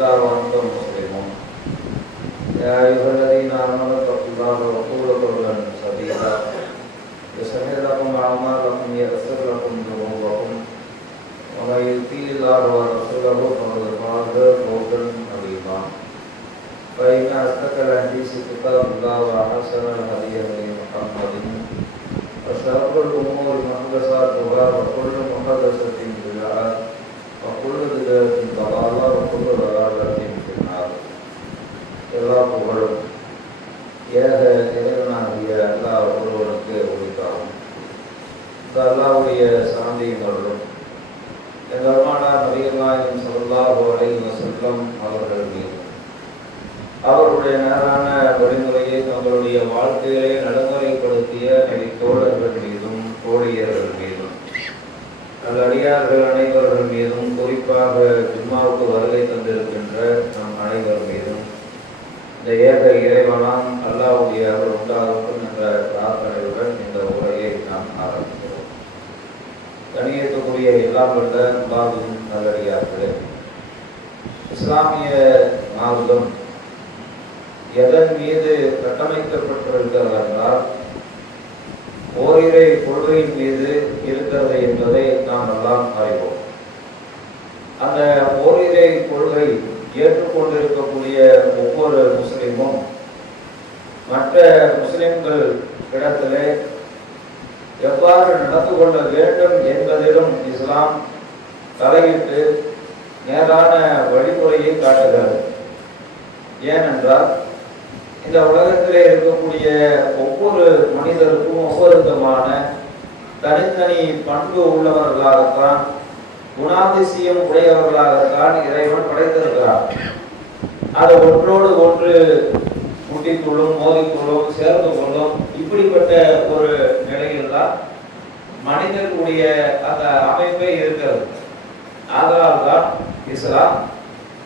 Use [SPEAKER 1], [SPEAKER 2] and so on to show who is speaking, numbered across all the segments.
[SPEAKER 1] إلا وأنتم مسلمون يا أيها الذين آمنوا اتقوا الله وقولوا قولا سديدا يصلح لكم أعمالكم يغفر لكم ذنوبكم ومن يطيع الله ورسوله فقد فاز فوزا عظيما فإن أصدق الحديث كتاب الله وأحسن الهدي هدي محمد அவருடைய நேரான வழிமுறையை தங்களுடைய வாழ்க்கையிலே நடைமுறைப்படுத்திய நபி தோழர்கள் மீதும் தோழியர்கள் மீதும் நல்லடியார்கள் அனைவர்கள் மீதும் குறிப்பாக ஜும்மாவுக்கு வருகை தந்திருக்கின்ற நம் அனைவர் மீதும் இந்த ஏக இறைவனாம் அல்லாவுடைய அவர் உண்டாகட்டும் என்ற பிரார்த்தனையுடன் இந்த உரையை நாம் ஆரம்பிக்கிறோம். கணியத்துக்குரிய எல்லாம் வந்த அல்லாவின் நல்லடியார்களே இஸ்லாமிய மார்க்கம் எதன் மீது கட்டமைக்கப்பட்டிருக்கிறது என்றால் ஓரிரை கொள்கையின் மீது இருக்கிறது என்பதை நாம் எல்லாம் அறிவோம். அந்த ஓரிரை கொள்கை ஏற்றுக்கொண்டிருக்கக்கூடிய ஒவ்வொரு முஸ்லிமும் மற்ற முஸ்லிம்கள் இடத்திலே எவ்வாறு நடந்து கொள்ள வேண்டும் என்பதிலும் இஸ்லாம் தலையிட்டு நேரான வழிமுறையை காட்டுகிறது. ஏனென்றால் இந்த உலகத்திலே இருக்கக்கூடிய ஒவ்வொரு மனிதருக்கும் ஒவ்வொரு விதமான தனித்தனி பண்பு உள்ளவர்களாகத்தான் குணாதிசயம் உடையவர்களாகத்தான் இறைவன் படைத்திருக்கிறார். அது ஒன்றோடு ஒன்று முட்டிக்கொள்ளும் மோதிக்கொள்ளும் சேர்ந்து கொள்ளும் இப்படிப்பட்ட ஒரு நிலையில் தான் மனிதனுடைய அந்த அமைப்பே இருக்கிறது. அதனால்தான் இஸ்லாம்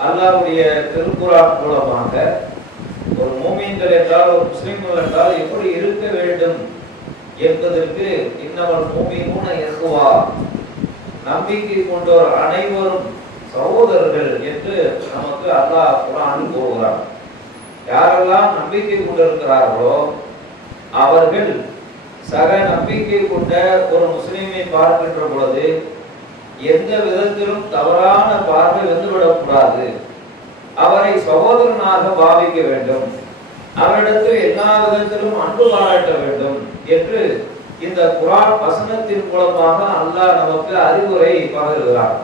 [SPEAKER 1] அல்லாவுடைய திருக்குறான் மூலமாக ஒரு மூமீன்கள் என்றால் ஒரு முஸ்லிம்கள் என்றால் எப்படி இருக்க வேண்டும் என்பதற்கு இன்னவர் மூமீமுன இயக்குவா நம்பிக்கை கொண்டோர் அனைவரும் சகோதரர்கள் என்று நமக்கு அல்லாஹ் குரான் கூறுகிறார் யாரெல்லாம் நம்பிக்கை கொண்டிருக்கிறார்களோ அவர்கள் சக நம்பிக்கை கொண்ட ஒரு முஸ்லீமை பார்க்கின்ற பொழுது எந்த விதத்திலும் தவறான பார்வை வந்துவிடக்கூடாது. அவரை சகோதரனாக பாவிக்க வேண்டும். அவரிடத்தில் எல்லா விதத்திலும் அன்பு பாராட்ட வேண்டும் என்று இந்த குரான் வசனத்தின் மூலமாக அல்லாஹ் நமக்கு அறிவுரை பகிர்கிறார்.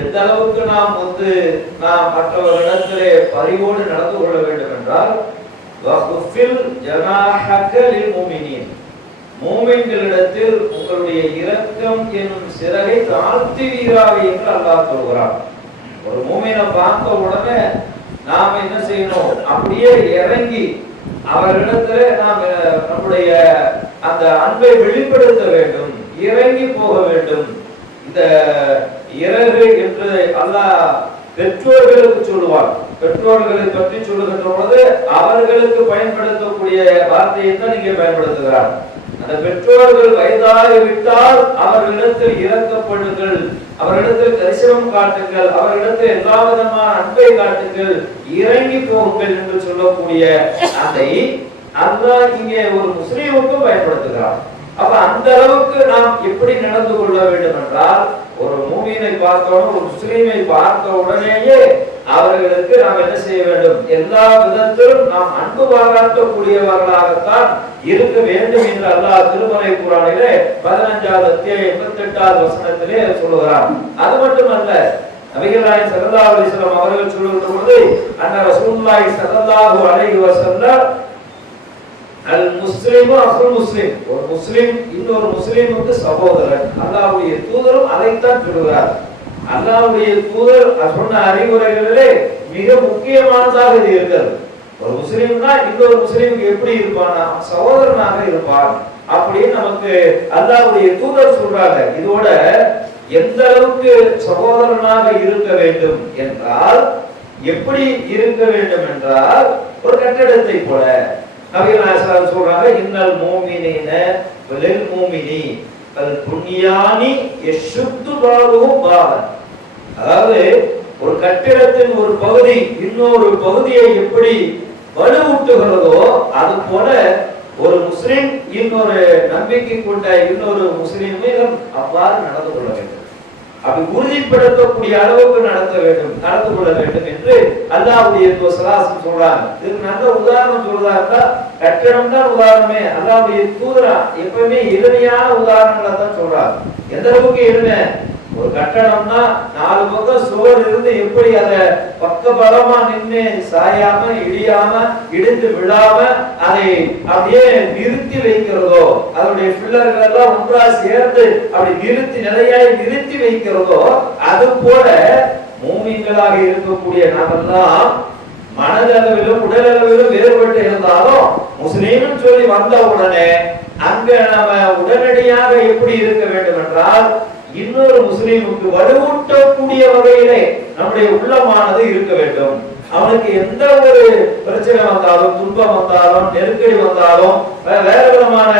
[SPEAKER 1] எந்த அளவுக்கு நாம் வந்து நாம் மற்றவர்களிடத்திலே பரிவோடு நடந்து கொள்ள வேண்டும் என்றால் மூமின்களிடத்தில் உங்களுடைய இரக்கம் என்னும் சிறகை தாழ்த்துவீராக என்று அல்லாஹ் சொல்கிறார் ஒரு மூமினை பார்த்த உடனே நாம் என்ன செய்யணும்? அப்படியே இறங்கி அவரிடத்துல நாம் நம்முடைய அந்த அன்பை வெளிப்படுத்த வேண்டும் இறங்கி போக வேண்டும். இந்த இறகு என்று அல்லாஹ் பெற்றோர்களுக்கு சொல்லுவார் பெற்றோர்களை பற்றி சொல்லுகின்ற பொழுது அவர்களுக்கு பயன்படுத்தக்கூடிய வார்த்தையை தான் நீங்க பயன்படுத்துகிறார். அந்த பெற்றோர்கள் வயதாகி விட்டால் அவர்களிடத்தில் இறக்கப்படுங்கள். அவர்களிடத்தில் தரிசனம் காட்டுங்கள். அவர்களிடத்தில் எல்லா விதமான அன்பை காட்டுங்கள். இறங்கி போங்கள் என்று சொல்லக்கூடிய அதை அல்லாஹ் இங்கே ஒரு முஸ்லீமுக்கும் பயன்படுத்துகிறார் அப்ப அந்த அளவுக்கு நாம் எப்படி நடந்து கொள்ள வேண்டும் என்றால் ஒரு மூமியினை பார்த்தோம் ஒரு முஸ்லீமை பார்த்த உடனேயே அவர்களுக்கு நாம் என்ன செய்ய வேண்டும்? எல்லா விதத்திலும் நாம் அன்பு பாராட்டக்கூடியவர்களாகத்தான் இருக்க வேண்டும் என்று அல்லாஹ் திருமலை குரானிலே பதினஞ்சாவது அத்தியாயம் எண்பத்தி எட்டாவது வசனத்திலே சொல்லுகிறார் அது மட்டுமல்ல நபிகள்நாயகம் ஸல்லல்லாஹு அலிஸ்லாம் அவர்கள் சொல்லுகின்ற பொழுது அன்ன ரசூல்லாய் ஸல்லல்லாஹு அலைஹி வஸல்லம் அல் முஸ்லீமும் அஃபுல் முஸ்லிம். ஒரு முஸ்லிம் இன்னொரு முஸ்லிமுக்கு சகோதரன். அல்லாவுடைய தூதரும் அதைத்தான் சொல்கிறார் அல்லாவுடைய தூதர் சொன்ன அறிவுரைகளிலே மிக முக்கியமானதாக இது இருக்கிறது. ஒரு முஸ்லீம்னா இன்னொரு முஸ்லீமுக்கு எப்படி இருப்பானா? சகோதரனாக இருப்பான். அப்படின்னு நமக்கு அல்லாவுடைய தூதர் சொல்றாங்க. இதோட எந்த அளவுக்கு சகோதரனாக இருக்க வேண்டும் என்றால் எப்படி இருக்க வேண்டும் என்றால் ஒரு கட்டடத்தை போல. நபிகள் சொல்றாங்க இன்னல் மூமினின லில் மூமினி கல் புண்ணியானி எஷுத்து பாலுவும் பாலன். அதாவது ஒரு கட்டிடத்தின் ஒரு பகுதி இன்னொரு பகுதியை எப்படி வலுவூட்டுகிறதோ அது போல ஒரு முஸ்லிம் இன்னொரு நம்பிக்கை கொண்ட இன்னொரு முஸ்லிமும் அவ்வாறு நடந்து கொள்ள வேண்டும். அப்படி உறுதிப்படுத்தக்கூடிய அளவுக்கு நடத்த வேண்டும் நடந்து கொள்ள வேண்டும் என்று அல்லாவுடைய சலாசம் சொல்றாங்க இதுக்கு நல்ல உதாரணம் சொல்றாருன்னா கட்டிடம் தான் உதாரணமே. அல்லாவுடைய தூதரா எப்பவுமே எளிமையான உதாரணங்களை தான் சொல்றாரு. எந்த அளவுக்கு எளிமை? ஒரு கட்டடம்னா நாலு பக்கம் சுவர் இருந்து எப்படி அத பக்க பலமா நின்று சாயாம இடியாம இடிந்து விழாம அதை அப்படியே நிறுத்தி வைக்கிறதோ அதனுடைய பில்லர்கள் எல்லாம் ஒன்றா சேர்ந்து அப்படி நிறுத்தி நிலையாய் நிறுத்தி வைக்கிறதோ அது போல மூமிங்களாக இருக்கக்கூடிய நாமெல்லாம் மனதளவிலும் உடலளவிலும் வேறுபட்டு இருந்தாலும் முஸ்லீம்னு சொல்லி வந்த உடனே அங்க நம்ம உடனடியாக எப்படி இருக்க வேண்டும் என்றால் இன்னொரு முஸ்லீமுக்கு வலுவூட்டக்கூடிய வகையிலே நம்முடைய உள்ளமானது இருக்க வேண்டும். அவனுக்கு எந்த ஒரு பிரச்சனை வந்தாலும் துன்பம் வந்தாலும் நெருக்கடி வந்தாலும் வேற விதமான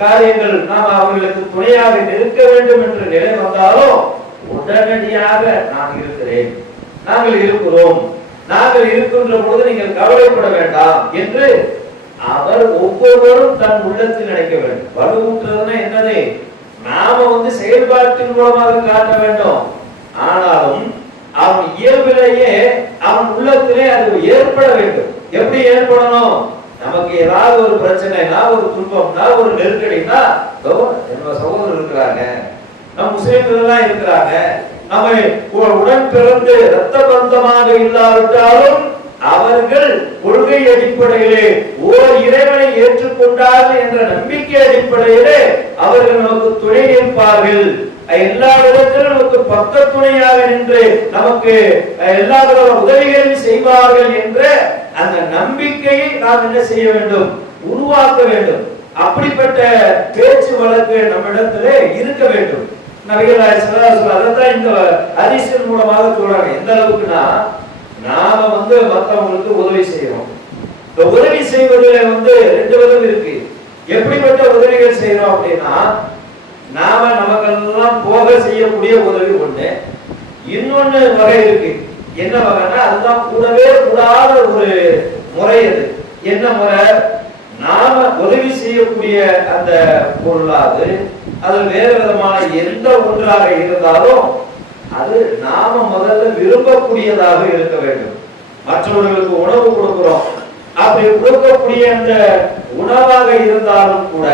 [SPEAKER 1] காரியங்கள் நாம் அவர்களுக்கு துணையாக நிற்க வேண்டும் என்ற நிலை வந்தாலும் உடனடியாக நான் இருக்கிறேன். நாங்கள் இருக்கிறோம். நாங்கள் இருக்கின்ற பொழுது நீங்கள் கவலைப்பட வேண்டாம் என்று அவர் ஒவ்வொருவரும் தன் உள்ளத்தில் நினைக்க வேண்டும். வலுவூட்டுறதுன்னா என்னது? நாம வந்து செயல்பாட்டின் மூலமாக காட்ட வேண்டும். ஆனாலும் அவன் இயல்பிலேயே அவன் உள்ளத்திலே அது ஏற்பட வேண்டும். எப்படி ஏற்படணும்? நமக்கு ஏதாவது ஒரு பிரச்சனைனா ஒரு துன்பம்னா ஒரு நெருக்கடினா நம்ம சகோதரர் இருக்கிறாங்க. நம்ம முஸ்லிம்கள் இருக்கிறாங்க. நம்ம உ- உடன் பிறந்து ரத்த பந்தமாக இல்லாவிட்டாலும் அவர்கள் கொள்கை அடிப்படையிலே ஓர் இறைவனை ஏற்றுக்கொண்டார்கள் என்ற நம்பிக்கை அடிப்படையிலே அவர்கள் நமக்கு துணை நிற்பார்கள். எல்லா விதத்திலும் நமக்கு பக்க துணையாக நின்று நமக்கு எல்லா வித உதவிகளையும் செய்வார்கள் என்ற அந்த நம்பிக்கையை நாம் என்ன செய்ய வேண்டும்? உருவாக்க வேண்டும். அப்படிப்பட்ட பேச்சு வழக்கு நம்மிடத்திலே இருக்க வேண்டும். நபிகள் அதைத்தான் இந்த ஹதீஸின் மூலமாக சொல்றாங்க. எந்த அளவுக்குன்னா நாம வந்து மத்தவங்களுக்கு உதவி செய்யறோம். இந்த உதவி செய்வதில் வந்து ரெண்டு விதம் இருக்கு. எப்படிப்பட்ட உதவிகள் செய்யறோம் அப்படின்னா நாம நமக்கெல்லாம் போக செய்யக்கூடிய உதவி ஒண்ணு. இன்னொன்னு வகை இருக்கு. என்ன வகைன்னா அதுதான் கூடவே கூடாத ஒரு முறை அது. என்ன முறை? நாம உதவி செய்யக்கூடிய அந்த பொருளாது அது வேறு விதமான எந்த ஒன்றாக இருந்தாலும் அது நாம முதல்ல விரும்பக்கூடியதாக இருக்க வேண்டும். மற்றவர்களுக்கு உணவு கொடுக்கிறோம். அப்படி கொடுக்கக்கூடிய அந்த உணவாக இருந்தாலும் கூட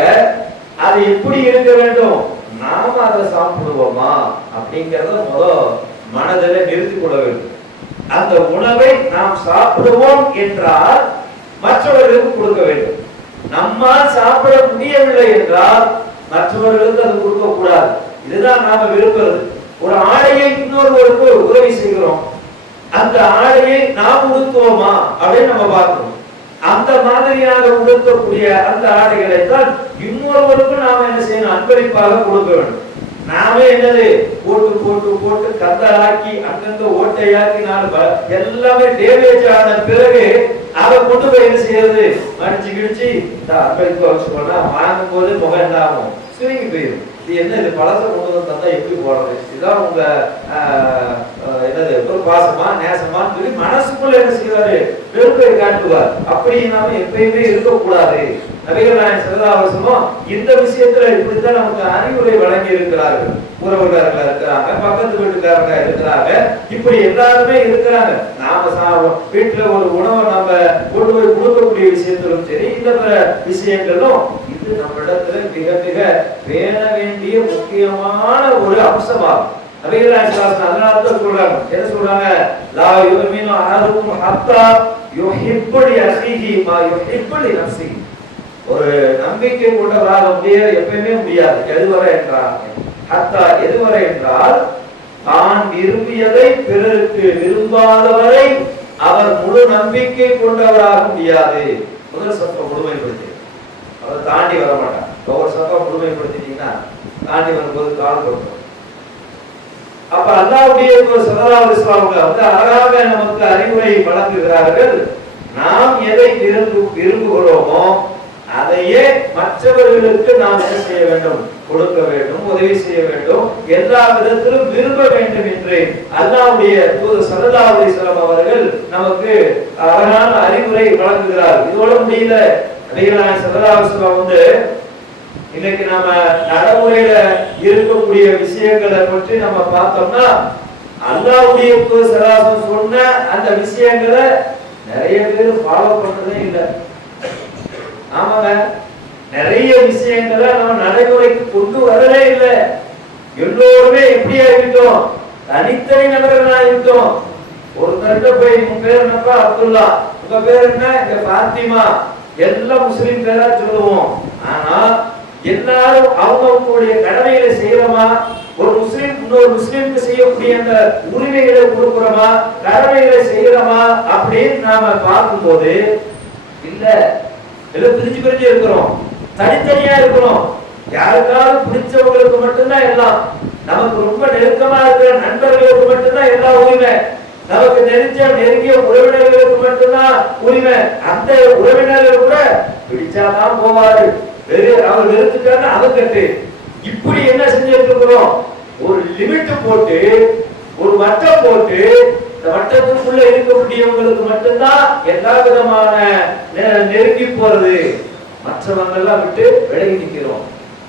[SPEAKER 1] அது எப்படி இருக்க வேண்டும்? நாம அதை சாப்பிடுவோமா? அப்படிங்கறத முதல் மனதில் நிறுத்திக் கொள்ள வேண்டும். அந்த உணவை நாம் சாப்பிடுவோம் என்றால் மற்றவர்களுக்கு கொடுக்க வேண்டும். நம்மால் சாப்பிட முடியவில்லை என்றால் மற்றவர்களுக்கு அது கொடுக்க கூடாது. இதுதான் நாம விரும்புறது. ஒரு ஆடையை இன்னொருவருக்கு உதவி செய்கிறோம். அந்த ஆடையை நாம் உடுத்துவோமா அப்படின்னு நம்ம பார்க்கணும் அந்த மாதிரியாக உடுத்தக்கூடிய அந்த ஆடைகளை தான் இன்னொருவருக்கு நாம என்ன செய்யணும்? அன்பளிப்பாக கொடுக்க வேண்டும். நாமே என்னது? போட்டு போட்டு போட்டு கத்தலாக்கி அங்கங்க ஓட்டையாக்கி நாலு எல்லாமே டேமேஜ் ஆன பிறகு அதை கொண்டு போய் என்ன செய்யறது? மடிச்சு கிடிச்சு அன்பளிப்பா அன்பளிப்பு வச்சுக்கோனா வாங்கும் போது முகம் என்ன ஆகும்? சுருங்கி போயிடும். இது என்ன இது பழச கொண்டு வந்து தந்தா எப்படி போடுறது இதுதான் உங்க ஆஹ், என்னது ஒரு பாசமா நேசமான்னு சொல்லி மனசுக்குள்ள என்ன செய்வாரு? வெறுப்பை காட்டுவார். அப்படி நாம எப்பயுமே இருக்கக்கூடாது. நபிகள் நாயகம் சிறதாவசமும் இந்த விஷயத்துல இப்படித்தான் நமக்கு அறிவுரை வழங்கி இருக்கிறார்கள் உறவுகாரங்களா இருக்கிறாங்க பக்கத்து வீட்டுக்காரங்க இருக்கிறாங்க இப்படி எல்லாருமே இருக்கிறாங்க. நாம சா- வீட்டுல ஒரு உணவை நம்ம கொண்டு போய் கொடுக்கக்கூடிய விஷயத்திலும் சரி இந்த பிற விஷயங்களும் இது நம்ம இடத்துல மிக மிக பேண வேண்டிய முக்கியமான ஒரு அம்சமாகும். நபிகள் அதனால சொல்றாங்க. என்ன சொல்றாங்க? லா யுமினு அஹதுக்கும் ஹத்தா யுஹிப்பு அஹீஹி மா யுஹிப்பு லி ஒரு நம்பிக்கை கொண்டவராக முடிய எப்பயுமே முடியாது. எதுவரை என்றால் ஹத்தா எதுவரை என்றால் தான் விரும்பியதை பிறருக்கு விரும்பாதவரை அவர் முழு நம்பிக்கை கொண்டவராக முடியாது. முதல் சத்தம் முழுமைப்படுத்தி. அவர் தாண்டி வர மாட்டார். ஒவ்வொரு சத்தம் முழுமைப்படுத்திட்டீங்கன்னா தாண்டி வரும்போது கால் கொடுக்கும். அப்ப அல்லாவுடைய சதராவது இஸ்லாமுக்கு வந்து அழகாக நமக்கு அறிவுரை வழங்குகிறார்கள். நாம் எதை விரும்பு விரும்புகிறோமோ அதையே மற்றவர்களுக்கு நாம் என்ன செய்ய வேண்டும்? கொடுக்க வேண்டும் உதவி செய்ய வேண்டும். எல்லா விதத்திலும் விரும்ப வேண்டும் என்று அல்லாவுடைய தூது சல்லல்லாஹு செல்லம் அவர்கள் நமக்கு அழகான அறிவுரை வழங்குகிறார். இதோட முடியல. நபிகளான சல்லல்லாஹு வந்து இன்னைக்கு நம்ம நடைமுறையில இருக்கக்கூடிய விஷயங்களை பற்றி நம்ம பார்த்தோம்னா அல்லாவுடைய தூது சல்லாஹு சொன்ன அந்த விஷயங்களை நிறைய பேர் ஃபாலோ பண்றதே இல்லை. ஆமாங்க. நிறைய விஷயங்களை நம்ம நடைமுறைக்கு கொண்டு வரவே இல்லை. எல்லோருமே எப்படியா ஆகிட்டோம் தனித்தனி நபர்களா இருக்கோம் ஒருத்தர்கிட்ட போய் உங்க பேர் என்னப்பா? அப்துல்லா. உங்க பேர் என்ன? இங்க பாத்திமா எல்லாம் முஸ்லிம் பேரா சொல்லுவோம். ஆனா எல்லாரும் அவங்கவுங்களுடைய கடமைகளை செய்யறோமா? ஒரு முஸ்லிம் இன்னொரு முஸ்லிம்க்கு செய்யக்கூடிய அந்த உரிமைகளை கொடுக்குறோமா? கடமைகளை செய்யறோமா? அப்படின்னு நாம பார்க்கும்போது இல்ல எல்லாம் பிரிஞ்சு பிரிஞ்சு இருக்கிறோம். தனித்தனியா இருக்கிறோம். யாருக்காவது பிடிச்சவங்களுக்கு மட்டும்தான் எல்லாம். நமக்கு ரொம்ப நெருக்கமா இருக்கிற நண்பர்களுக்கு மட்டும்தான் எல்லா உரிமை. நமக்கு தெரிஞ்ச நெருங்கிய உறவினர்களுக்கு மட்டும்தான் உரிமை. அந்த உறவினர்கள் கூட பிடிச்சாதான் போவாரு. வெறு அவர் வெறுத்துட்டாருன்னா அதை இப்படி என்ன செஞ்சுட்டு இருக்கிறோம்? ஒரு லிமிட் போட்டு ஒரு வட்டம் போட்டு இந்த வட்டத்துக்குள்ள இருக்கக்கூடியவங்களுக்கு மட்டும்தான் எல்லா விதமான நெ- நெருங்கி போறது. மற்றவங்கெல்லாம் விட்டு விலகி நிக்கிறோம்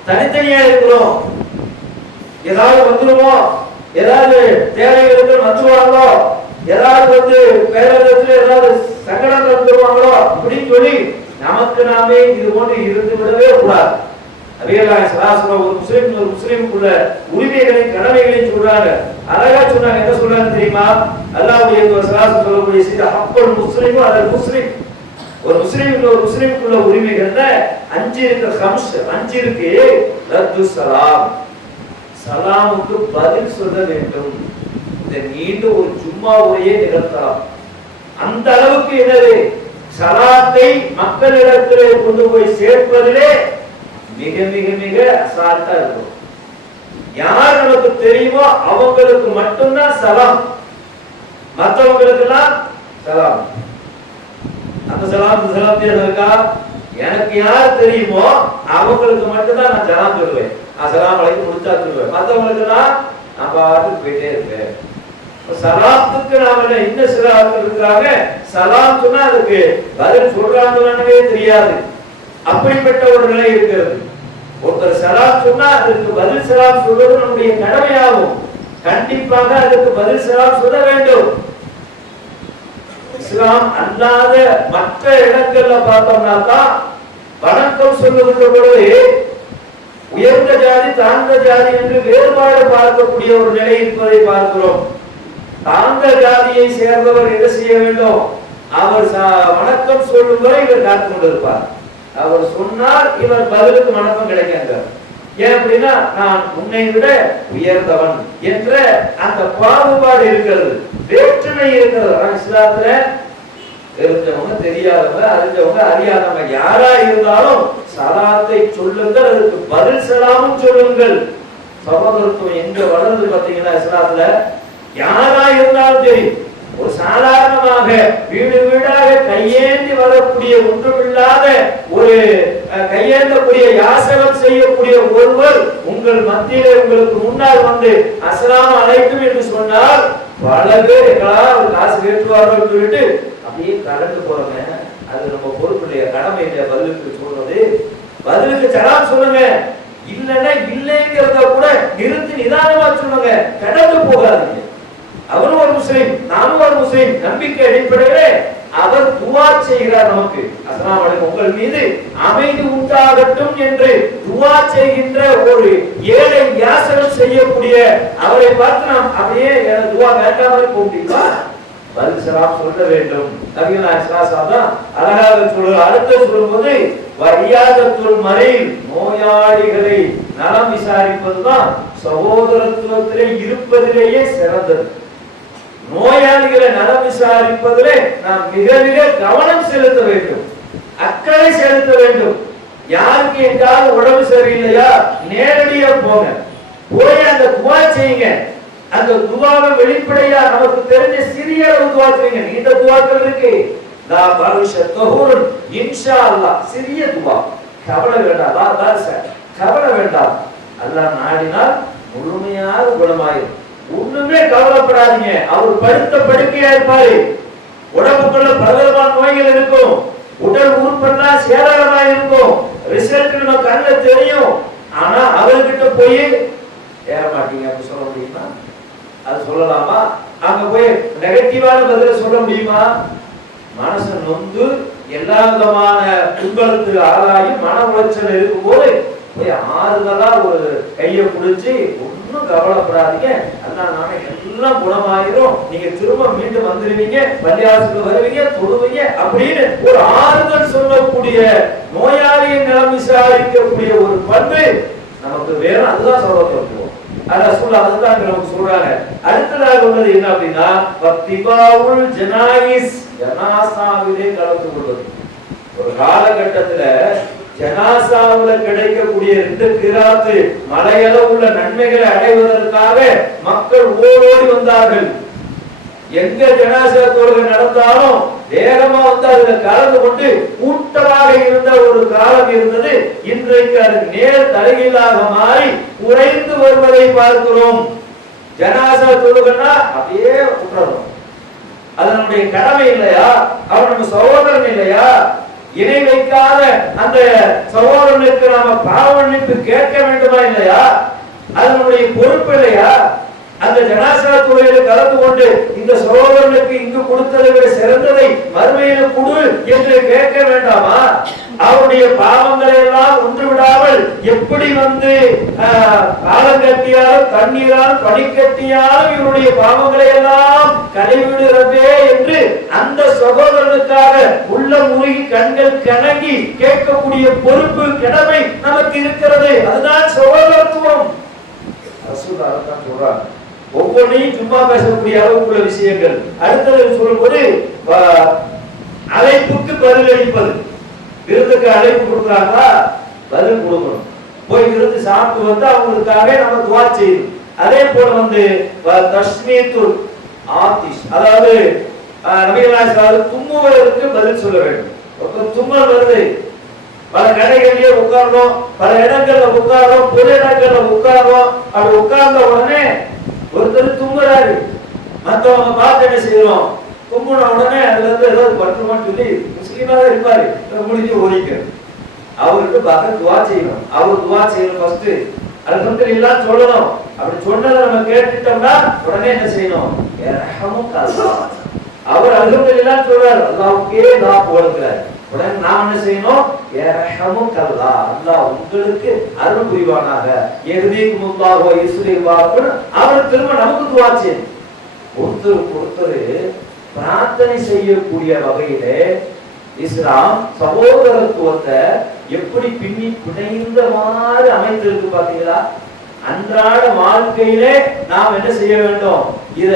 [SPEAKER 1] தனித்தனியா இருக்கிறோம். ஏதாவது வந்துருமோ? ஏதாவது தேவைகளுக்கு வந்துருவாங்களோ? ஏதாவது வந்து பேரத்துல ஏதாவது சங்கடங்கள் வந்துருவாங்களோ? அப்படின்னு சொல்லி நமக்கு நாமே இது போன்று இருந்து விடவே கூடாது. அவையெல்லாம் சராசரம் ஒரு முஸ்லீம் ஒரு முஸ்லீமுக்குள்ள உரிமைகளையும் கடமைகளையும் சொல்றாங்க. அழகா சொன்னாங்க என்ன சொல்றாங்க தெரியுமா? அல்லாவுடைய சராசரம் சொல்லக்கூடிய செய்தி அப்பல் முஸ்லீமும் அதர் முஸ்லீம். ஒரு முஸ்லீமுக்கு ஒரு முஸ்லீமுக்குள்ள உரிமைகள்ல அஞ்சு இருக்கு ஹம்ஸ். அஞ்சு இருக்கு ரத்து சலாம். சலாமுக்கு பதில் சொல்ல வேண்டும். இதை நீண்டு ஒரு சும்மா உரையே நிகழ்த்தலாம். அந்த அளவுக்கு என்னது? சலாத்தை மக்களிடத்திலே கொண்டு போய் சேர்ப்பதிலே மிக மிக மிக அசால்ட்டா இருக்கும். யார் நமக்கு தெரியுமோ அவங்களுக்கு மட்டும்தான் சலாம். மற்றவங்களுக்கு எல்லாம் சலாம். அந்த சலாம் இந்த சலாம் இருக்கா? எனக்கு யார் தெரியுமோ அவங்களுக்கு மட்டும்தான் நான் சலாம் சொல்லுவேன். நான் சலாம் அழைத்து முடிச்சா சொல்லுவேன். மற்றவங்களுக்குலாம் நான் பார்த்து போயிட்டே இருப்பேன். சலாத்துக்கு நாம என்ன சிலாத்துக்கு சில இருக்கிறாங்க? சலாம் சொன்னா அதுக்கு பதில் சொல்றாங்கன்னே தெரியாது. அப்படிப்பட்ட ஒரு நிலை இருக்கிறது. ஒருத்தர் சலாம் சொன்னா அதற்கு பதில் சலாம் சொல்வது நம்முடைய கடமையாகும். கண்டிப்பாக அதற்கு பதில் சலாம் சொல்ல வேண்டும். இஸ்லாம் அல்லாத மற்ற இடங்கள்ல பார்த்தோம்னா தான் வணக்கம் சொல்லுகின்ற பொழுது உயர்ந்த ஜாதி தாழ்ந்த ஜாதி என்று வேறுபாடு பார்க்கக்கூடிய ஒரு நிலை இருப்பதை பார்க்கிறோம். தாழ்ந்த ஜாதியை சேர்ந்தவர் என்ன செய்ய வேண்டும்? அவர் வணக்கம் சொல்லும் வரை இவர் காத்துக் கொண்டிருப்பார். அவர் சொன்னால் இவர் பதிலுக்கு மனப்பம் கிடைக்கின்றார் ஏன் அப்படின்னா நான் உன்னை விட உயர்ந்தவன் என்ற அந்த பாகுபாடு இருக்கிறது. வேற்றுமை இருக்கிறது. ஆனா இஸ்லாத்துல தெரிஞ்சவங்க தெரியாதவங்க அறிஞ்சவங்க அறியாதவங்க யாரா இருந்தாலும் சலாத்தை சொல்லுங்கள் அதுக்கு பதில் சலாமும் சொல்லுங்கள். சகோதரத்துவம் எங்க வளருது பாத்தீங்கன்னா இஸ்லாத்துல யாரா இருந்தாலும் தெரியும் ஒரு சாதாரணமாக வீடு வீடாக கையேந்தி வரக்கூடிய ஒன்றுமில்லாத ஒரு அஹ், கையேந்தக்கூடிய யாசகம் செய்யக்கூடிய ஒருவர் உங்கள் மத்தியிலே உங்களுக்கு முன்னால் வந்து அஸ்ஸலாமு அழைக்கும் என்று சொன்னால் பல பேர் எங்களால் காசு கேட்டுவார்கள் சொல்லிட்டு அப்படியே கடந்து போறோங்க அது நம்ம பொறுப்பு இல்லையா கடமை இல்லையா பதிலுக்கு சொல்றது. பதிலுக்கு சலாம் சொல்லுங்க. இல்லைன்னா இல்லைங்கிறத கூட நிறுத்தி நிதானமா சொல்லுங்க. கடந்து போகாதீங்க. அவரும் ஒரு முஸ்லீம் நானும் ஒரு முஸ்லீம் நம்பிக்கை அடிப்படையிலே அவர் துவா செய்கிறார் நமக்கு. அஸ்லாம் உங்கள் மீது அமைதி உண்டாகட்டும் என்று துவா செய்கின்ற ஒரு ஏழை யாசனம் செய்யக்கூடிய அவரை பார்த்து நாம் அப்படியே துவா வேண்டாமல் போக முடியுமா? பதில் சொல்ல வேண்டும். நபிகள் நாயகம் தான் அழகாக சொல்ற அடுத்த சொல்லும்போது வரியாதத்துள் மறையில் நோயாளிகளை நலம் விசாரிப்பதுதான் சகோதரத்துவத்திலே இருப்பதிலேயே சிறந்தது. நோயாளிகளை நலம் விசாரிப்பதிலே நாம் மிக மிக கவனம் செலுத்த வேண்டும். அக்கறை செலுத்த வேண்டும். யாருக்கு என்றால் உடம்பு சரியில்லையா? நேரடியா போங்க. போய் அந்த துவா செய்யுங்க. அந்த துவாவை வெளிப்படையா நமக்கு தெரிஞ்ச சிறிய அளவு துவா செய்யுங்க. நீண்ட துவாக்கள் இருக்கு. லா பருஷ தொஹூர் இன்ஷா அல்லாஹ் சிறிய துவா. கவலை வேண்டாம். லா பர்ச கவலை வேண்டாம். அல்லாஹ் நாடினால் முழுமையாக குணமாயிரும். ஒண்ணுமே கவலைப்படாதீங்க. அவர் படுத்த படுக்கையா இருப்பாரு. உடம்புக்குள்ள பலவிதமான நோய்கள் இருக்கும். உடல் உறுப்பெல்லாம் சேதாரமா இருக்கும். ரிசல்ட் நம்ம கண்ணுல தெரியும். ஆனா அவர்கிட்ட போய் ஏற மாட்டீங்க அப்படி சொல்ல முடியுமா? அது சொல்லலாமா? அங்க போய் நெகட்டிவான பதில சொல்ல முடியுமா? மனசு நொந்து எல்லா விதமான துன்பத்துக்கு ஆளாகி மன உளைச்சல் இருக்கும்போது போய் ஆறுதலா ஒரு கையை பிடிச்சி இன்னும் கவலைப்படாதீங்க. அதனால நானே எல்லாம் குணமாயிரும். நீங்க திரும்ப மீண்டும் வந்துருவீங்க. பள்ளியாசுக்கு வருவீங்க தொழுவீங்க அப்படின்னு ஒரு ஆறுதல் சொல்லக்கூடிய நோயாளியை நிலம் விசாரிக்கக்கூடிய ஒரு பண்பு நமக்கு வேணும் அதுதான் சொல்ல சொல்ல அதுதான் சொல்றாங்க. அடுத்ததாக உள்ளது என்ன அப்படின்னா பக்திபாவுல் ஜனாயிஸ் ஜனாசாவிலே கலந்து கொள்வது. ஒரு காலகட்டத்துல ஜனாசாவுல கிடைக்கக்கூடிய ரெண்டு கிராத்து மலையளவு உள்ள நன்மைகளை அடைவதற்காக மக்கள் ஓடோடி வந்தார்கள். எங்க ஜனாசா தொழுகை நடந்தாலும் வேகமா வந்து அதுல கலந்து கொண்டு கூட்டமாக இருந்த ஒரு காலம் இருந்தது. இன்றைக்கு அது நேர் தலைகீழாக மாறி குறைந்து வருவதை பார்க்கிறோம். ஜனாசா தொழுகைன்னா அப்படியே விட்டுறோம் அது நம்முடைய கடமை இல்லையா? அவர் நம்ம சகோதரன் இல்லையா? இணை வைக்காத அந்த சகோதரனுக்கு நாம பாவ மன்னிப்பு கேட்க வேண்டுமா இல்லையா? அதனுடைய பொறுப்பு இல்லையா? அந்த ஜனாசா துறையில கலந்து கொண்டு இந்த சகோதரனுக்கு இங்கு கொடுத்ததை விட சிறந்ததை மறுமையில கொடு என்று கேட்க வேண்டாமா? அவருடைய பாவங்களை எல்லாம் ஒன்று விடாமல் எப்படி வந்து ஆஹ், காலங்கட்டியாலும் தண்ணீரால் பனிக்கட்டியாலும் இவருடைய பாவங்களை எல்லாம் கலைவிடுகிறதே என்று அந்த சகோதரனுக்காக உள்ள முழுகி கண்கள் கணங்கி கேட்கக்கூடிய பொறுப்பு கடமை நமக்கு இருக்கிறது. அதுதான் சகோதரத்துவம் ரசூல் சொல்றாங்க ஒவ்வொன்றையும் சும்மா பேசக்கூடிய அளவுக்குள்ள விஷயங்கள். அடுத்தது சொல்லும்போது வ- அழைப்புக்கு பதில் அளிப்பது. விருந்துக்கு அழைப்பு கொடுக்குறாங்களா? பதில் கொடுக்கணும். போய் விருந்து சாப்பிட்டு வந்து அவங்களுக்காக நம்ம துவா செய்யணும். அதே போல வந்து வ- ஆத்திஷ் அதாவது அஹ், தும்முவதற்கு பதில் சொல்ல வேண்டும். ஒரு தும்மல் வருது. பல கடைகளிலே உட்கார்றோம் பல இடங்கள்ல உட்கார்றோம் பொது இடங்கள்ல உட்கார்றோம் அப்படி உட்கார்ந்த உடனே ஒருத்தர் தும்புறாரு மத்தவங்க பார்த்து என்ன செய்யறோம் தும்புன உடனே அதுல இருந்து ஏதாவது பட்டுமான்னு சொல்லி முஸ்லீமா தான் இருப்பாரு முடிஞ்சு ஓடிக்க அவருக்கு பார்க்க துவா செய்யணும். அவர் துவா செய்யணும் ஃபர்ஸ்ட் இல்லாம சொல்லணும். அப்படி சொன்னதை நம்ம கேட்டுட்டோம்னா உடனே என்ன செய்யணும்? அவர் அல்லாஹ் அவர் சொல்றாரு. அல்லாவுக்கே நான் போடுக்கிறாரு உடனே நான் என்ன செய்யணும்? இரஹமுக கல்லா அல்லா உங்களுக்கு அருள் புரிவானாக. எஹ்தீக்கும் அல்லாஹ் வ யுஸ்லிஹு அவர் திரும்ப நமக்கு துவாச்சு ஒருத்தர் ஒருத்தர் பிரார்த்தனை செய்யக்கூடிய வகையிலே இஸ்லாம் சகோதரத்துவத்தை எப்படி பின்னி பிணைந்தவாறு அமைந்திருக்கு பாத்தீங்களா அன்றாட வாழ்க்கையிலே நாம் என்ன செய்ய வேண்டும்? இத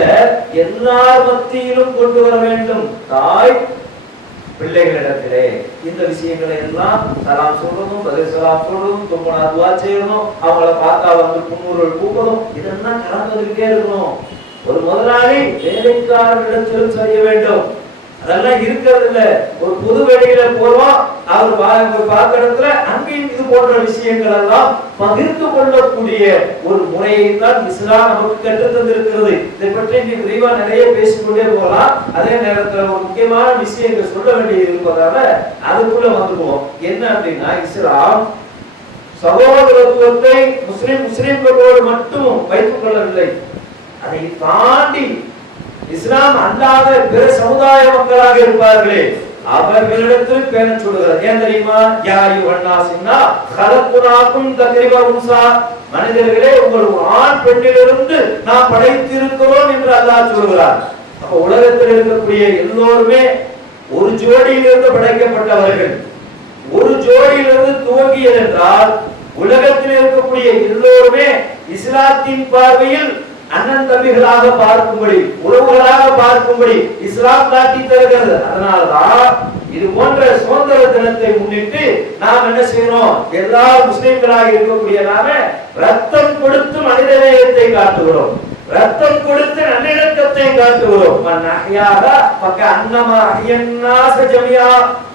[SPEAKER 1] எல்லார் மத்தியிலும் கொண்டு வர வேண்டும். தாய் பிள்ளைகளிடத்திலே இந்த விஷயங்களை எல்லாம் சலாம் சொல்றதும் பதில் சலாம் சொல்றதும் தும்பனா துவா செய்யணும் அவங்கள பார்த்தா வந்து புன்னூர்கள் கூப்பதும் இதெல்லாம் கலந்து இருக்கணும். ஒரு முதலாளி வேலைக்காரர்களிடத்திலும் செய்ய வேண்டும். அதெல்லாம் இருக்கிறது இல்ல ஒரு புது வேலையில போறோம். அவர் பா- இடத்துல அங்கேயும் இது போன்ற விஷயங்கள் எல்லாம் பகிர்ந்து கொள்ளக்கூடிய ஒரு முறையை தான் இஸ்லாம் நமக்கு கற்று தந்திருக்கிறது. இதை பற்றி இங்கே விரிவா நிறைய பேசிக்கொண்டே போகலாம். அதே நேரத்துல ஒரு முக்கியமான விஷயங்கள் சொல்ல வேண்டியது இருப்பதால அதுக்குள்ள வந்துடுவோம். என்ன அப்படின்னா இஸ்லாம் சகோதரத்துவத்தை முஸ்லிம் முஸ்லிம்களோடு மட்டும் வைத்துக் கொள்ளவில்லை. அதை தாண்டி இஸ்லாம் அல்லாத பிற சமுதாய மக்களாக இருப்பார்களே அவர்களிடத்தில் பேண சொல்லுகிறார். ஏன் தெரியுமா? யாயு வண்ணாசின்னா கலப்புனாக்கும் தக்ரிபா உன்சா. மனிதர்களே உங்கள் ஆண் பெண்ணிலிருந்து நாம் படைத்திருக்கிறோம் என்று அல்லாஹ் சொல்கிறார் அப்ப உலகத்தில் இருக்கக்கூடிய எல்லோருமே ஒரு ஜோடியிலிருந்து படைக்கப்பட்டவர்கள். ஒரு ஜோடியிலிருந்து துவங்கியது என்றால் உலகத்தில் இருக்கக்கூடிய எல்லோருமே இஸ்லாத்தின் பார்வையில் அண்ணன் தம்பிகளாக பார்க்கும்படி உறவுகளாக பார்க்கும்படி இஸ்லாம் காட்டி தருகிறது. அதனாலதான் இது போன்ற சுதந்திர தினத்தை முன்னிட்டு நாம் என்ன செய்யணும்? எல்லா முஸ்லிம்களாக இருக்கக்கூடிய நாம ரத்தம் கொடுத்து மனிதநேயத்தை காட்டுகிறோம். ரத்தம் கொடுத்து நல்லிணக்கத்தை காட்டுகிறோம். பக்க அன்னமா ஐயன்னா சஜமியா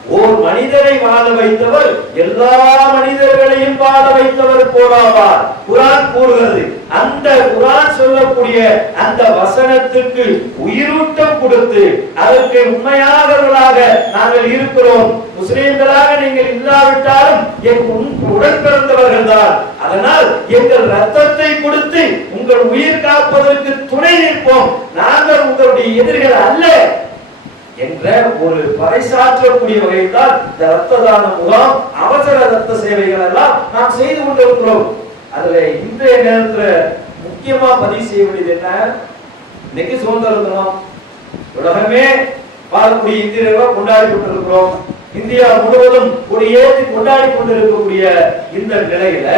[SPEAKER 1] ஓர் மனிதரை வாழ வைத்தவர் எல்லா மனிதர்களையும் வாழ வைத்தவர் போலாவார். குரான் கூறுகிறது. அந்த குரான் சொல்லக்கூடிய அந்த வசனத்துக்கு உயிரூட்டம் கொடுத்து அதற்கு உண்மையாளர்களாக நாங்கள் இருக்கிறோம். முஸ்லிம்களாக நீங்கள் இல்லாவிட்டாலும் என் உடன் பிறந்தவர்கள் தான். அதனால் எங்கள் ரத்தத்தை கொடுத்து உங்கள் உயிர் காப்பதற்கு துணை நிற்போம். நாங்கள் உங்களுடைய எதிரிகள் அல்ல. என்ற ஒரு பறைசாற்றக்கூடிய வகையில் தான் இந்த ரத்த தான முகாம் அவசர ரத்த சேவைகள் எல்லாம் நாம் செய்து கொண்டிருக்கிறோம். அதுல இன்றைய நேரத்துல முக்கியமா பதிவு செய்ய வேண்டியது என்ன? இன்னைக்கு சுதந்திர தினம். உலகமே பார்க்கக்கூடிய இந்தியர்களா கொண்டாடி கொண்டிருக்கிறோம். இந்தியா முழுவதும் ஒரு ஏற்றி கொண்டாடி கொண்டிருக்கக்கூடிய இந்த நிலையில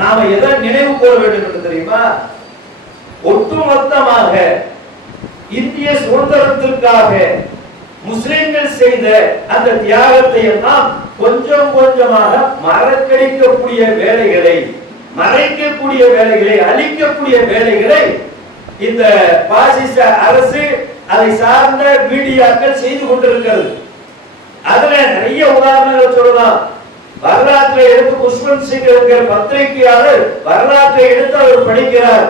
[SPEAKER 1] நாம எதை நினைவு கூற வேண்டும் என்று தெரியுமா? ஒட்டுமொத்தமாக இந்திய சுதந்திரத்திற்காக முஸ்லிம்கள் செய்த அந்த தியாகத்தை எல்லாம் கொஞ்சம் கொஞ்சமாக மறக்கடிக்கக்கூடிய வேலைகளை மறைக்கக்கூடிய வேலைகளை அழிக்கக்கூடிய வேலைகளை இந்த பாசிச அரசு அதை சார்ந்த மீடியாக்கள் செய்து கொண்டிருக்கிறது. அதுல நிறைய உதாரணங்கள் சொல்லலாம். வரலாற்றை எடுத்து குஷ்வந்த் சிங் என்கிற பத்திரிகையாளர் வரலாற்றை எடுத்து அவர் படிக்கிறார்.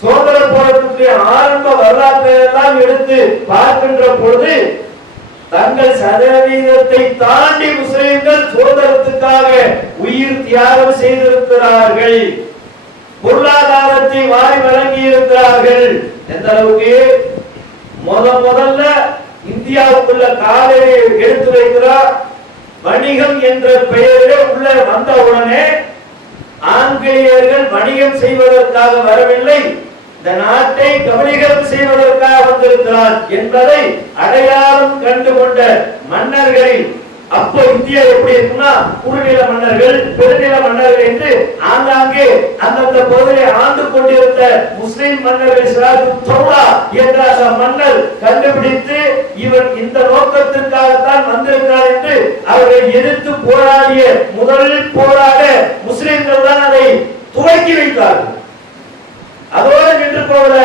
[SPEAKER 1] சுதந்திர போராட்டத்துடைய ஆரம்ப வரலாற்றை எல்லாம் எடுத்து பார்க்கின்ற பொழுது தங்கள் சதவீதத்தை தாண்டி முஸ்லிம்கள் சுதந்திரத்துக்காக உயிர் தியாகம் செய்திருக்கிறார்கள். பொருளாதாரத்தை வாரி வழங்கி இருக்கிறார்கள் எந்த அளவுக்கு? முத முதல்ல இந்தியாவுக்குள்ள காலையை எடுத்து வைக்கிறார் வணிகம் என்ற பெயரிலே உள்ள வந்த உடனே ஆங்கிலேயர்கள் வணிகம் செய்வதற்காக வரவில்லை. இந்த நாட்டை கபலீகரம் செய்வதற்காக வந்திருக்கிறார் என்பதை அடையாளம் கண்டு கொண்ட மன்னர்களில் அப்போ இந்தியா எப்படி இருக்குன்னா குறுநில மன்னர்கள் பெருநில மன்னர்கள் என்று ஆங்காங்கே அந்தந்த பகுதியை ஆண்டு கொண்டிருந்த முஸ்லிம் மன்னர்கள் சிராஜு என்ற அந்த மன்னர் கண்டுபிடித்து இவன் இந்த நோக்கத்திற்காகத்தான் வந்திருக்கிறார் என்று அவரை எதிர்த்து போராடிய முதல் போராட முஸ்லிம்கள் தான் அதை துவக்கி வைத்தார்கள். அதோடு நின்று போகல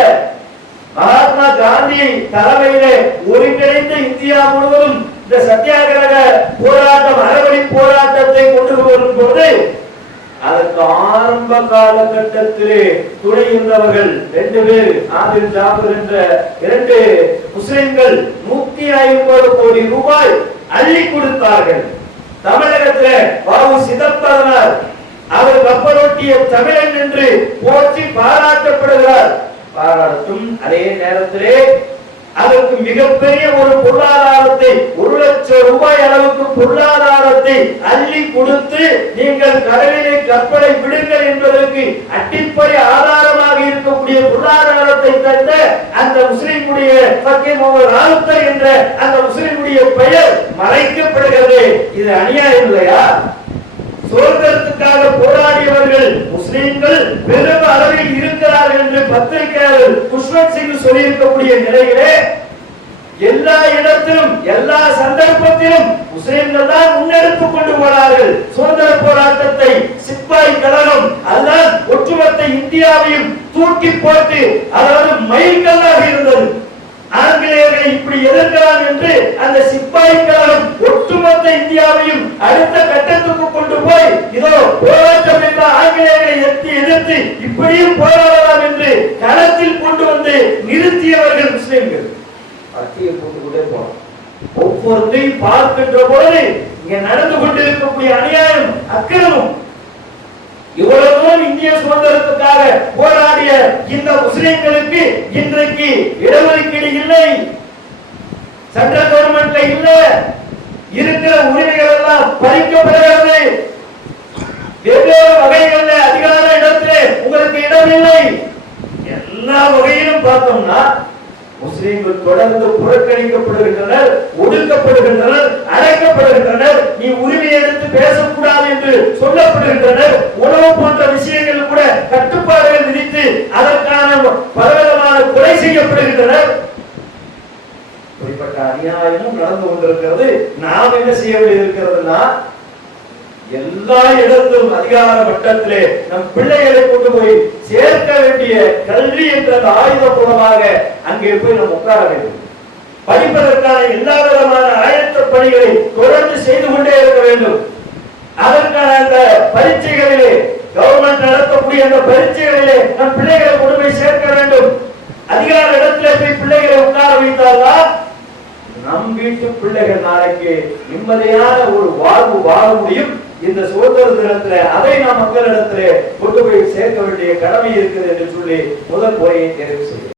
[SPEAKER 1] மகாத்மா காந்தி தலைமையிலே ஒருங்கிணைந்த இந்தியா முழுவதும் இந்த சத்தியாகிரக போராட்டம் அறவழி போராட்டத்தை கொண்டு வரும் போது அதற்கு ஆரம்ப காலகட்டத்திலே துணை இருந்தவர்கள் ரெண்டு பேர் ஆதில் ஜாபர் என்ற இரண்டு முஸ்லிம்கள் நூத்தி ஐம்பது கோடி ரூபாய் அள்ளி கொடுத்தார்கள். தமிழகத்திலே பாபு சிதம்பரனார் அவர் கப்பலோட்டிய தமிழன் என்று போற்றி பாராட்டப்படுகிறார். பாராட்டும் அதே நேரத்திலே அதற்கு மிகப்பெரிய ஒரு பொருளாதாரத்தை ஒரு லட்சம் ரூபாய் அளவுக்கு பொருளாதாரத்தை அள்ளி கொடுத்து நீங்கள் கடலிலே கற்பனை விடுங்கள் என்பதற்கு அடிப்படை ஆதாரமாக இருக்கக்கூடிய பொருளாதாரத்தை தந்த அந்த முஸ்லிமுடைய என்ற அந்த முஸ்லிமுடைய பெயர் மறைக்கப்படுகிறது. இது அநியாயம் இல்லையா? சுதந்திரத்துக்காக போராடியவர்கள் முஸ்லிம்கள் பெரும் அளவில் இருக்கிறார்கள் என்று பத்திரிகையாளர் குஷ்வந்த் சிங் சொல்லியிருக்கக்கூடிய நிலையிலே எல்லா இடத்திலும் எல்லா சந்தர்ப்பத்திலும் முஸ்லிம்கள் தான் முன்னெடுத்து கொண்டு போனார்கள். சுதந்திர போராட்டத்தை சிப்பாய் கழகம் அதுதான் ஒட்டுமொத்த இந்தியாவையும் தூக்கி போட்டு அதாவது மைல்கல்லாக இருந்தது. ஆங்கிலேயர்களை இப்படி எதிர்க்கலாம் என்று அந்த சிப்பாய் கழகம் ஒட்டுமொத்த இந்தியாவையும் அடுத்த இப்படியும் போராடலாம் என்று களத்தில் கொண்டு வந்து நிறுத்தியவர்கள் முஸ்லிம்கள். பட்டியை போட்டு கொண்டே போறோம் ஒவ்வொருத்தையும் பார்க்கின்ற பொழுது இங்க நடந்து கொண்டிருக்கக்கூடிய அநியாயம் அக்கிரமம். இவ்வளவு தூரம் இந்திய சுதந்திரத்துக்காக போராடிய இந்த முஸ்லிம்களுக்கு இன்றைக்கு இடஒதுக்கீடு இல்லை. சென்ட்ரல் கவர்மெண்ட்ல இல்ல. இருக்கிற உரிமைகள் எல்லாம் பறிக்கப்படுகிறது. வெவ்வேறு வகைகள்ல அதிகார இல்லை உங்களுக்கு இடம் இல்லை எல்லா வகையிலும் பார்த்தோம்னா முஸ்லீம்கள் தொடர்ந்து புறக்கணிக்கப்படுகின்றனர் ஒடுக்கப்படுகின்றனர் அழைக்கப்படுகின்றனர் நீ உரிமை எடுத்து பேசக்கூடாது என்று சொல்லப்படுகின்றனர். உணவு போன்ற விஷயங்கள் கூட கட்டுப்பாடுகள் விதித்து அதற்கான பலவிதமான கொலை செய்யப்படுகின்றனர். இப்படிப்பட்ட அநியாயமும் நடந்து கொண்டிருக்கிறது. நாம் என்ன செய்ய வேண்டியிருக்கிறதுனா எல்லா இடத்திலும் அதிகார வட்டத்திலே நம் பிள்ளைகளை கொண்டு போய் சேர்க்க வேண்டிய கல்வி என்ற அந்த ஆயுத மூலமாக அங்கே போய் நம்ம உட்கார வேண்டும். படிப்பதற்கான எல்லா விதமான ஆயத்த பணிகளை தொடர்ந்து செய்து கொண்டே இருக்க வேண்டும். அதற்கான அந்த பரீட்சைகளிலே கவர்மெண்ட் நடத்தக்கூடிய அந்த பரீட்சைகளிலே நம் பிள்ளைகளை கொண்டு போய் சேர்க்க வேண்டும். அதிகார இடத்துல போய் பிள்ளைகளை உட்கார வைத்தால்தான் நம் வீட்டு பிள்ளைகள் நாளைக்கு நிம்மதியான ஒரு வாழ்வு வாழ முடியும். இந்த சுதந்திர தினத்துல அதை நாம் மக்களிடத்திலே கொண்டு போய் சேர்க்க வேண்டிய கடமை இருக்குது என்று சொல்லி முதல் முறையை தெரிவு செய்யும்